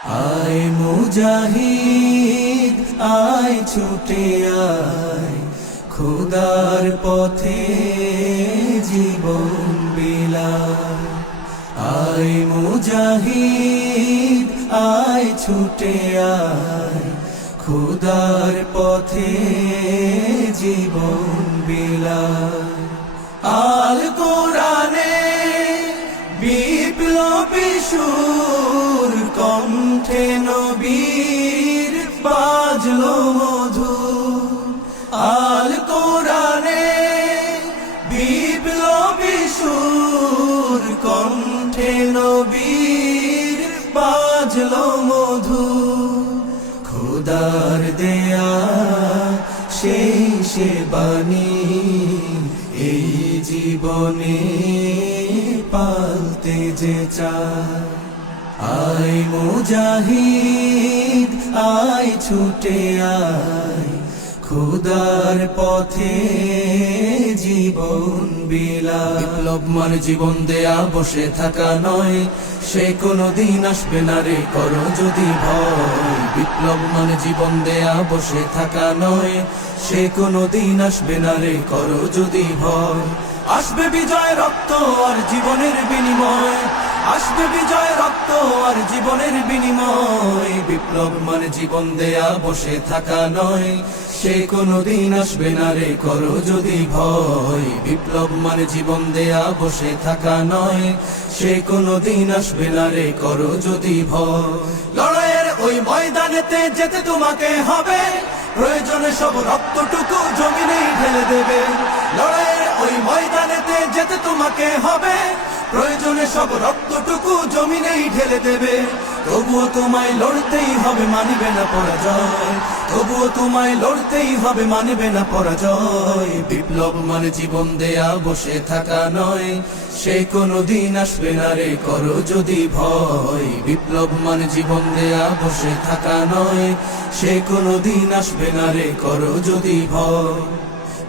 আয় মুজাহিদ আয় ছুটে আয়, খোদার পথে জীবন বিলায়। আয় মুজাহিদ আয় ছুটে আয়, খোদার পথে জীবন বিলায়। আল কোরআনে বিপ্লবী সুর, কণ্ঠে নবীর বাজলো মধুর। আল কোরআনে বিপ্লবী সুর, কণ্ঠে নবীর বাজলো মধুর। খোদার দেয়া সেই সে বাণী, এই জীবনে পালতে যে চায়। আয় মুজাহিদ আয় ছুটে আয়, খোদার পথে জীবন বিলায়। বিপ্লব মানে জীবন দেয়া বসে থাকা নয়, সে কোনদিন আসবে না রে করো যদি ভয়। বিপ্লব মানে জীবন দেয়া বসে থাকা নয়, সে কোনদিন আসবে না রে করো যদি ভয়। আসবে বিজয় রক্ত আর জীবনের বিনিময়, আসবে বিজয় রক্ত আর জীবনের বিনিময়। বিপ্লব মানে জীবন দেয়া বসে থাকা নয়, সে কোনদিন আসবে না রে করো যদি ভয়। বিপ্লব মানে জীবন দেয়া বসে থাকা নয়, সে কোনদিন আসবে না রে করো যদি ভয়। লড়াইয়ের ওই ময়দানেতে যেতে তোমাকে হবে, প্রয়োজনে সব রক্তটুকু জমিনেই ঢেলে দেবে। লড়াইয়ের ওই ময়দানেতে যেতে তোমাকে হবে, প্রয়োজনে সব রক্তটুকু জমিনেই ঢেলে দেবে। তবুও তোমায় লড়তেই হবে, মানিবে না পরাজয়। তবুও তোমায় লড়তেই হবে, মানিবে না পরাজয়। বিপ্লব মানে জীবন দেয়া বসে থাকা নয়, সে কোনদিন আসবে না রে করো যদি ভয়। বিপ্লব মানে জীবন দেয়া বসে থাকা নয়, সে কোনদিন আসবে না রে করো যদি ভয়।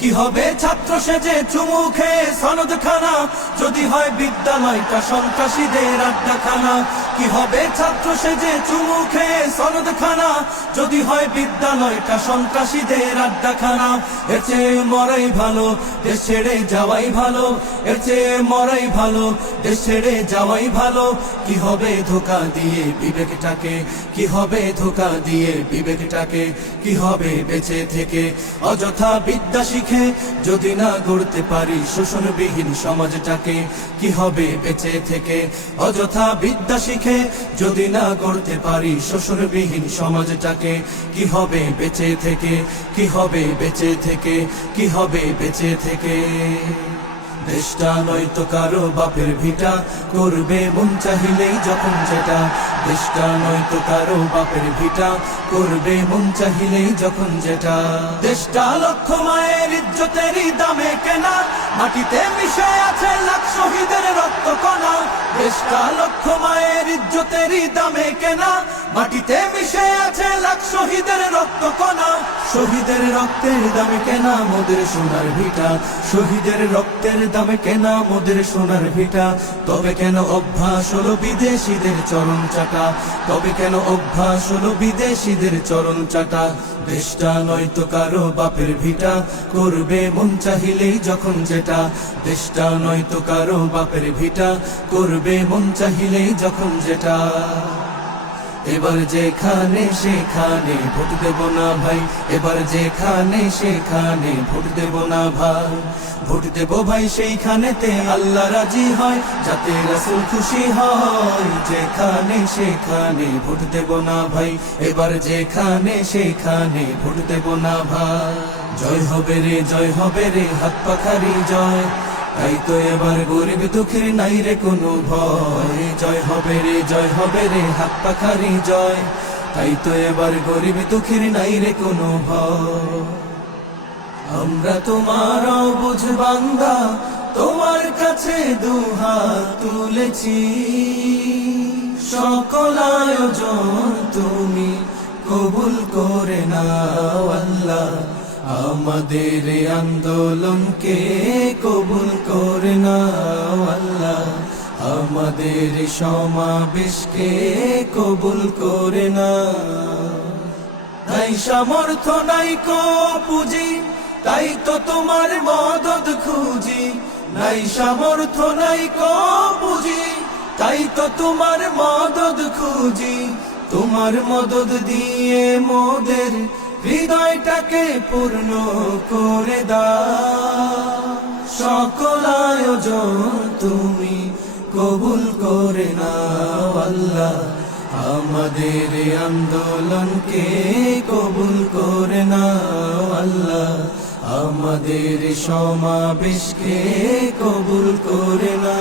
কি হবে ছাত্র সেজে চুমু খেয়ে সনদ খানা, যদি হয় বিদ্যালয়টা সন্ত্রাসীদের আড্ডাখানা। কি হবে ছাত্র সেজে চুমু খেয়ে সনদ খানা, যদি হয় বিদ্যালয়টা সন্ত্রাসীদের আড্ডাখানা। এর চেয়ে মরাই ভালো, দেশ ছেড়ে যাওয়াই ভালো। এর চেয়ে মরাই ভালো, দেশ ছেড়ে যাওয়াই ভালো। কি হবে ধোঁকা দিয়ে বিবেকটাকে, কি হবে ধোঁকা দিয়ে বিবেকটাকে। কি হবে বেঁচে থেকে অযথা বিদ্যা শিখে, যদি না গড়তে পারি শোষণবিহীন সমাজটাকে। কি হবে বেঁচে থেকে অযথা বিদ্যা শিখে, যদি না গড়তে পারি শোষণবিহীন সমাজটাকে। কি হবে বেঁচে থেকে, কি হবে বেঁচে থেকে, কি হবে বেঁচে থেকে। দেশটা নয়তো কারো বাপের ভিটা, করবে মন চাহিলেই যখন যেটা। দেশটা নয়তো কারো বাপের ভিটা, করবে মন চাহিলেই যখন যেটা। দেশটা লক্ষ মায়ের ইজ্জতেরই দামে কেনা, মাটিতে মিশে আছে লাখ শহীদের রক্ত কণা। দেশটা লক্ষ মায়ের ইজ্জতেরই দামে কেনা, মাটিতে মিশে আছে লাখ শহীদের রক্ত কণা। শহীদের রক্তের দামে কেনা মোদের সোনার ভিটা, শহীদের রক্তের দামে কেনা মোদের সোনার ভিটা। তবে কেন অভ্যাস হলো বিদেশিদের চরণ চাটা, তবে কেন অভ্যাস হলো বিদেশিদের চরণ চাটা। দেশটা নয়তো কারো বাপের ভিটা, করবে মন চাহিলেই যখন যেটা। দেশটা নয়তো কারো বাপের ভিটা, করবে মন চাহিলেই যখন যেটা। এবার যেখানে সেখানে ভোট দেব না ভাই, এবার যেখানে সেখানে ভোট দেব না ভাই। ভোট দেব ভাই সেইখানেতে আল্লাহ রাজি হয়, যাতে রাসূল খুশি হয়। যেখানে সেখানে ভোট দেব না ভাই, এবার যেখানে সেখানে ভোট দেব না ভাই। জয় হবে রে, জয় হবে রে, হাত পাখারি জয়। তাই তো এবার গরিব দুঃখীর নাই রে কোনো ভয়। জয় হবে রে, জয় হবে রে, হাত পাখারি জয়। তাই তো এবার গরিব দুঃখীর নাই রে কোনো ভয়। আমরা তোমার অবুঝ বান্দা, তোমার কাছে দুহাত তুলেছি। সকল আয়োজন তুমি কবুল করে নাও আল্লাহ, আমাদের আন্দোলনকে কবুল করে নাও আল্লাহ, আমাদের সমাবেশকে কবুল করে না। নাই সামর্থ্য নাই কো পুঁজি, তাই তো তোমার মদদ খুঁজি। নাই সামর্থ্য নাই কো পুঁজি, তাই তো তোমার মদদ খুঁজি। তোমার মদদ দিয়ে মোদের হৃদয়টাকে পূর্ণ করে দাও। সকল আয়োজন তুমি কবুল করে নাও আল্লাহ, আমাদের আন্দোলনকে কবুল করে নাও আল্লাহ, আমাদের সমাবেশকে কবুল করে নাও।